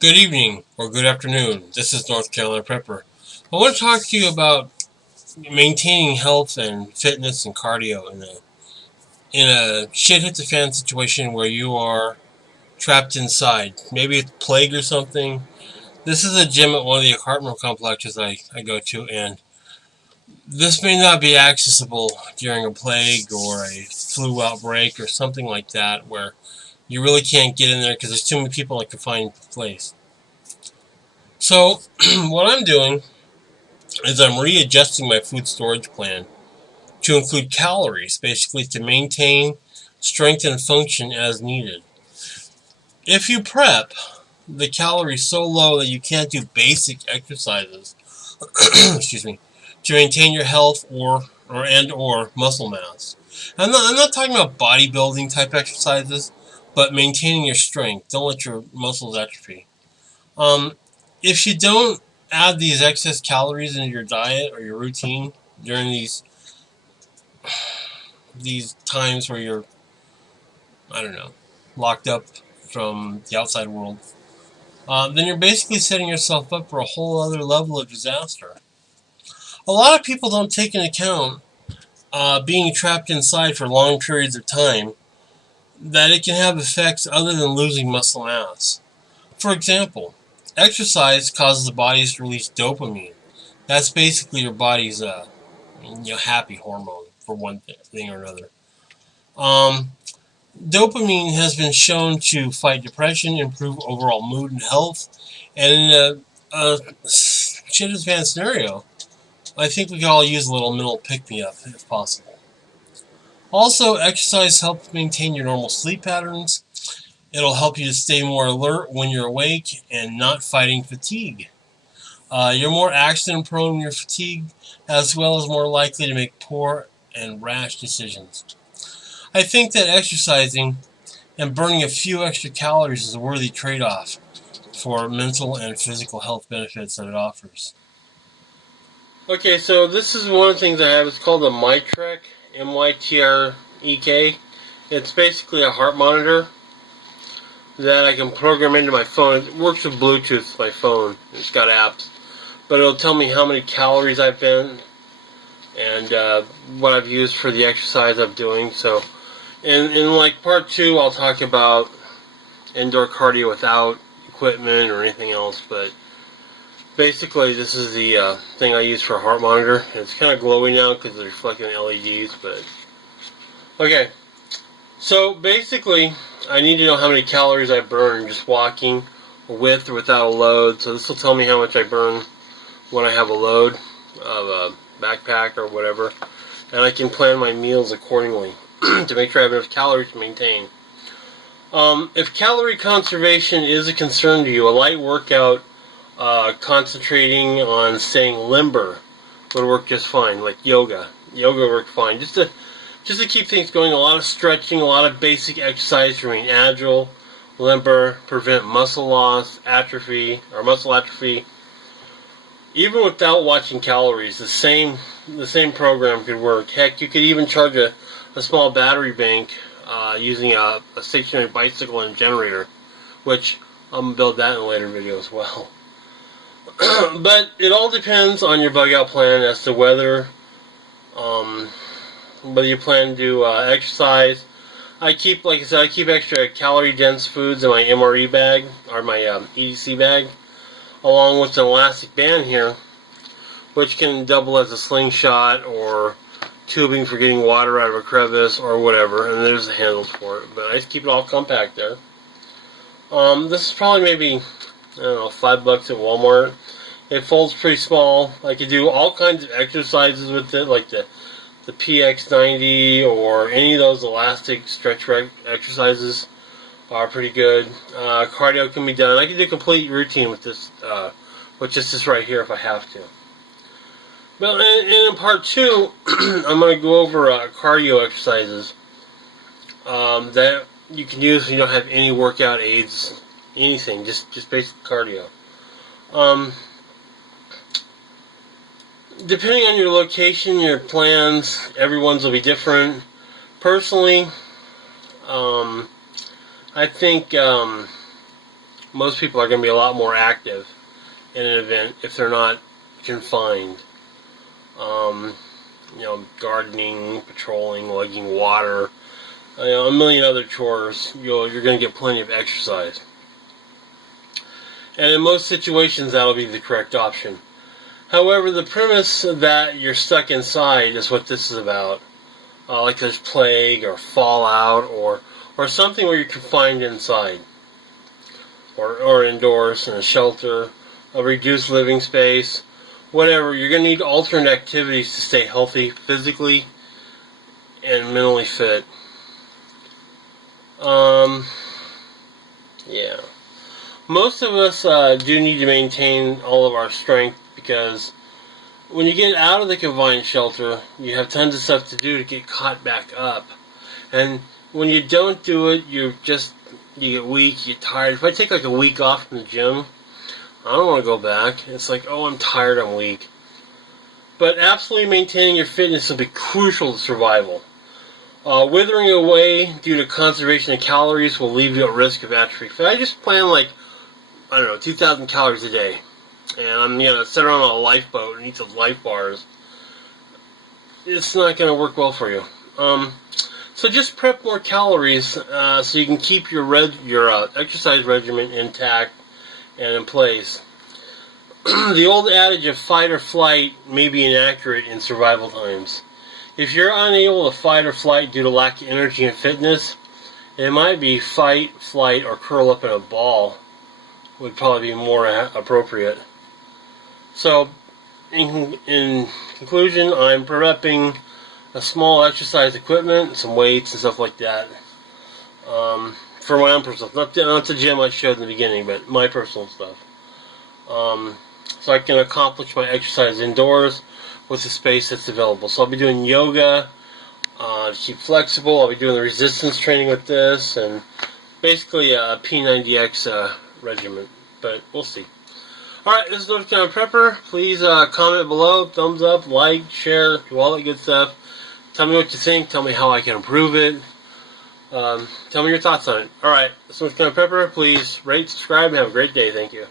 Good evening or good afternoon. This is North Carolina Prepper. I want to talk to you about maintaining health and fitness and cardio in a shit hit the fan situation where you are trapped inside. Maybe it's plague or something. This is a gym at one of the apartment complexes I go to, and this may not be accessible during a plague or a flu outbreak or something like that where you really can't get in there because there's too many people in a confined place. So, what I'm doing is I'm readjusting my food storage plan to include calories, basically to maintain strength and function as needed. If you prep, the calories so low that you can't do basic exercises, excuse me, to maintain your health or muscle mass. I'm not talking about bodybuilding type exercises, but maintaining your strength. Don't let your muscles atrophy. Um, if you don't add these excess calories into your diet or your routine during these times where you're, I don't know, locked up from the outside world, then you're basically setting yourself up for a whole other level of disaster. A lot of people don't take into account being trapped inside for long periods of time, that it can have effects other than losing muscle mass. For example, exercise causes the body to release dopamine. That's basically your body's happy hormone for one thing or another. Um, Dopamine has been shown to fight depression, improve overall mood and health, and in a shit advanced scenario, I think we could all use a little mental pick-me-up if possible. Also, exercise helps maintain your normal sleep patterns. It'll help you to stay more alert when you're awake and not fighting fatigue. You're more accident prone when you're fatigued, as well as more likely to make poor and rash decisions. I think that exercising and burning a few extra calories is a worthy trade-off for mental and physical health benefits that it offers. Okay, so this is one of the things I have. It's called a Mytrek, Mytrek. It's basically a heart monitor that I can program into my phone. It works with Bluetooth with my phone. It's got apps. But it'll tell me how many calories I've been and what I've used for the exercise I'm doing. So in like part 2, I'll talk about indoor cardio without equipment or anything else, but basically this is the thing I use for a heart monitor. It's kind of glowy now because it's reflecting LEDs, but okay. So basically, I need to know how many calories I burn just walking with or without a load. So this will tell me how much I burn when I have a load of a backpack or whatever, and I can plan my meals accordingly to make sure I have enough calories to maintain. If calorie conservation is a concern to you, a light workout concentrating on staying limber would work just fine, like yoga. Yoga would work fine. Just to keep things going, a lot of stretching, a lot of basic exercise to remain agile, limber, prevent muscle loss, atrophy, or muscle atrophy. Even without watching calories, the same program could work. Heck, you could even charge a small battery bank using a stationary bicycle and generator, which I'm going to build that in a later video as well. But it all depends on your bug out plan as to whether you plan to do exercise. Like I said, I keep extra calorie dense foods in my MRE bag, or my EDC bag, along with an elastic band here, which can double as a slingshot or tubing for getting water out of a crevice or whatever, and there's the handles for it. But I just keep it all compact there. This is probably maybe, I don't know, $5 at Walmart. It folds pretty small. I could do all kinds of exercises with it, like the PX90 or any of those elastic stretch exercises are pretty good. Cardio can be done. I can do a complete routine with this, with just this right here if I have to. Well, in part 2, I'm going to go over cardio exercises that you can use when you don't have any workout aids, anything, just basic cardio. Depending on your location, your plans, everyone's will be different. Personally, I think most people are going to be a lot more active in an event if they're not confined. Gardening, patrolling, lugging water, a million other chores. You're going to get plenty of exercise. And in most situations, that'll be the correct option. However, the premise that you're stuck inside is what this is about. Like there's plague or fallout or something where you're confined inside. Or indoors in a shelter, a reduced living space, whatever. You're going to need alternate activities to stay healthy physically and mentally fit. Yeah. Most of us do need to maintain all of our strength because when you get out of the confined shelter, you have tons of stuff to do to get caught back up. And when you don't do it, you get weak, you get tired. If I take like a week off from the gym, I don't want to go back. It's like, oh, I'm tired, I'm weak. But absolutely maintaining your fitness will be crucial to survival. Withering away due to conservation of calories will leave you at risk of atrophy. If I just plan 2,000 calories a day, and I'm gonna sit around on a lifeboat and eat those life bars, it's not gonna work well for you. So just prep more calories so you can keep your exercise regimen intact and in place. The old adage of fight or flight may be inaccurate in survival times. If you're unable to fight or flight due to lack of energy and fitness, it might be fight, flight, or curl up in a ball would probably be more appropriate. So, in conclusion, I'm prepping a small exercise equipment, some weights and stuff like that, for my own personal stuff. Not the gym I showed in the beginning, but my personal stuff. So I can accomplish my exercise indoors with the space that's available. So I'll be doing yoga to keep flexible. I'll be doing the resistance training with this, and basically a P90X regimen. But we'll see. Alright, this is North Carolina Prepper. Please comment below, thumbs up, like, share, do all that good stuff. Tell me what you think. Tell me how I can improve it. Tell me your thoughts on it. Alright, this is North Carolina Prepper. Please rate, subscribe, and have a great day. Thank you.